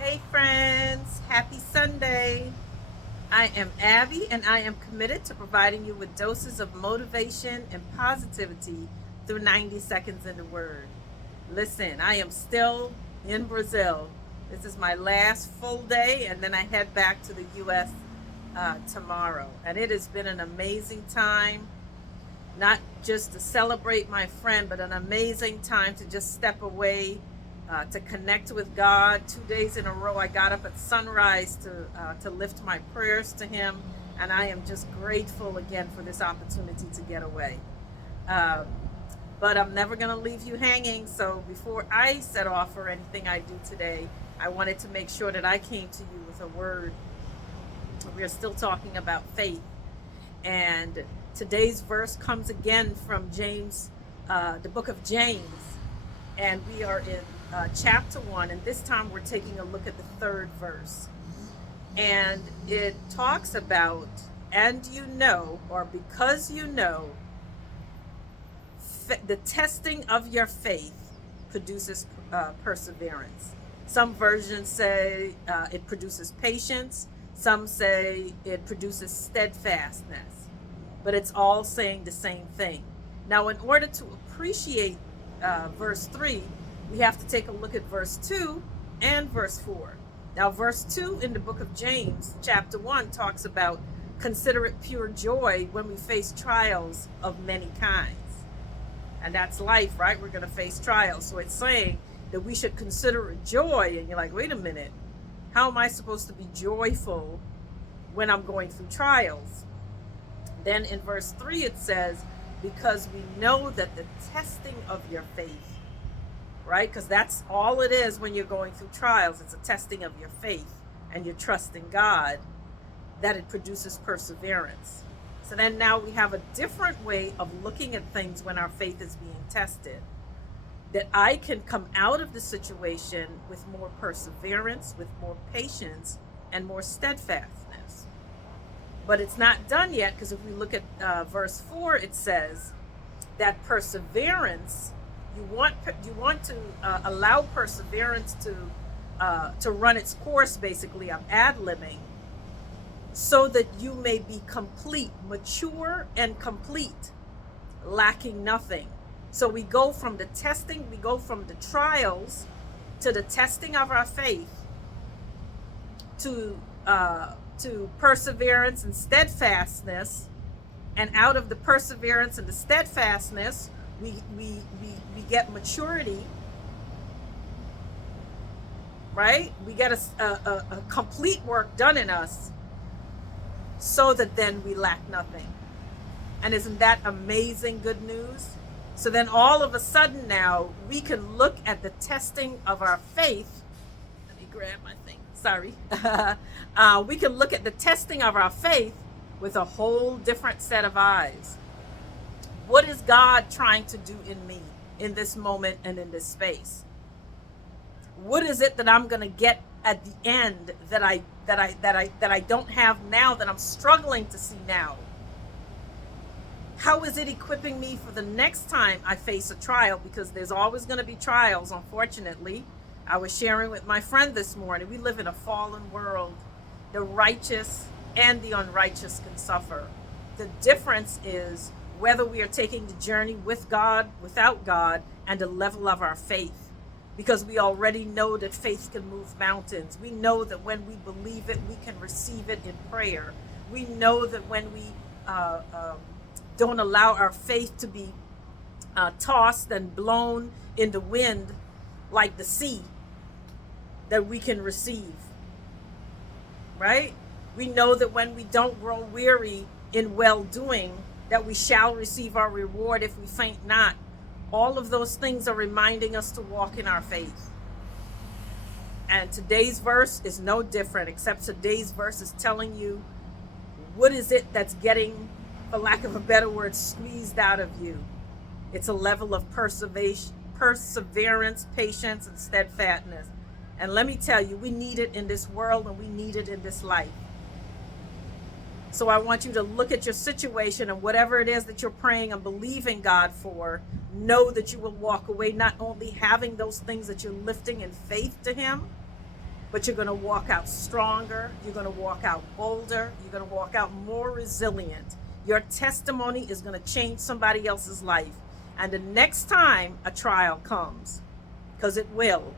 Hey friends, happy Sunday. I am Abby and I am committed to providing you with doses of motivation and positivity through 90 seconds in the Word. Listen, I am still in Brazil. This is my last full day and then I head back to the U.S. Tomorrow. And it has been an amazing time, not just to celebrate my friend, but an amazing time to just step away, to connect with God. 2 days in a row, I got up at sunrise to lift my prayers to Him, and I am just grateful again for this opportunity to get away. Um, but I'm never going to leave you hanging. So before I set off for anything I do today, I wanted to make sure that I came to you with a word. We are still talking about faith, and today's verse comes again from James, the book of James, and we are in chapter 1, and this time we're taking a look at the third verse. And it talks about, and you know, or because you know, the testing of your faith produces perseverance. Some versions say it produces patience. Some say it produces steadfastness. But it's all saying the same thing. Now, in order to appreciate verse 3, we have to take a look at verse 2 and verse 4. Now, verse 2 in the book of James, chapter 1, talks about consider it pure joy when we face trials of many kinds. And that's life, right? We're going to face trials. So it's saying that we should consider it joy. And you're like, wait a minute, how am I supposed to be joyful when I'm going through trials? Then in verse 3 it says, because we know that the testing of your faith, right? Because that's all it is when you're going through trials. It's a testing of your faith and you're trusting God, that it produces perseverance. So then now we have a different way of looking at things when our faith is being tested. That I can come out of the situation with more perseverance, with more patience, and more steadfastness. But it's not done yet, because if we look at verse 4, it says that perseverance, you want to allow perseverance to run its course. Basically, I'm ad-libbing, so that you may be complete, mature and complete, lacking nothing. So we go from the testing, we go from the trials to the testing of our faith, to perseverance and steadfastness, and out of the perseverance and the steadfastness, we get maturity, right? We get a complete work done in us, so that then we lack nothing. And isn't that amazing good news? So then all of a sudden now we can look at the testing of our faith. Let me grab my thing. Sorry. We can look at the testing of our faith with a whole different set of eyes. What is God trying to do in me in this moment and in this space? What is it that I'm going to get at the end that I don't have now, that I'm struggling to see now? How is it equipping me for the next time I face a trial? Because there's always going to be trials, unfortunately. I was sharing with my friend this morning, we live in a fallen world. The righteous and the unrighteous can suffer. The difference is whether we are taking the journey with God, without God, and the level of our faith. Because we already know that faith can move mountains. We know that when we believe it, we can receive it in prayer. We know that when we don't allow our faith to be tossed and blown in the wind like the sea, that we can receive, right? We know that when we don't grow weary in well-doing, that we shall receive our reward if we faint not. All of those things are reminding us to walk in our faith. And today's verse is no different, except today's verse is telling you what is it that's getting, for lack of a better word, squeezed out of you. It's a level of perseverance, patience, and steadfastness. And let me tell you, we need it in this world and we need it in this life. So I want you to look at your situation, and whatever it is that you're praying and believing God for, know that you will walk away not only having those things that you're lifting in faith to Him, but you're going to walk out stronger. You're going to walk out bolder. You're going to walk out more resilient. Your testimony is going to change somebody else's life. And the next time a trial comes, because it will,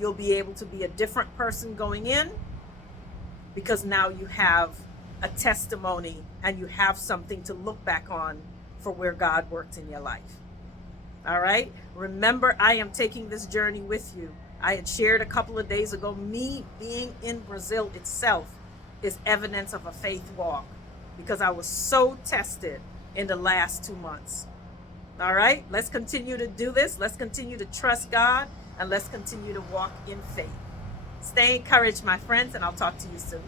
you'll be able to be a different person going in, because now you have a testimony and you have something to look back on for where God worked in your life. All right? Remember, I am taking this journey with you. I had shared a couple of days ago, me being in Brazil itself is evidence of a faith walk, because I was so tested in the last 2 months. All right? Let's continue to do this. Let's continue to trust God, and let's continue to walk in faith. Stay encouraged, my friends, and I'll talk to you soon.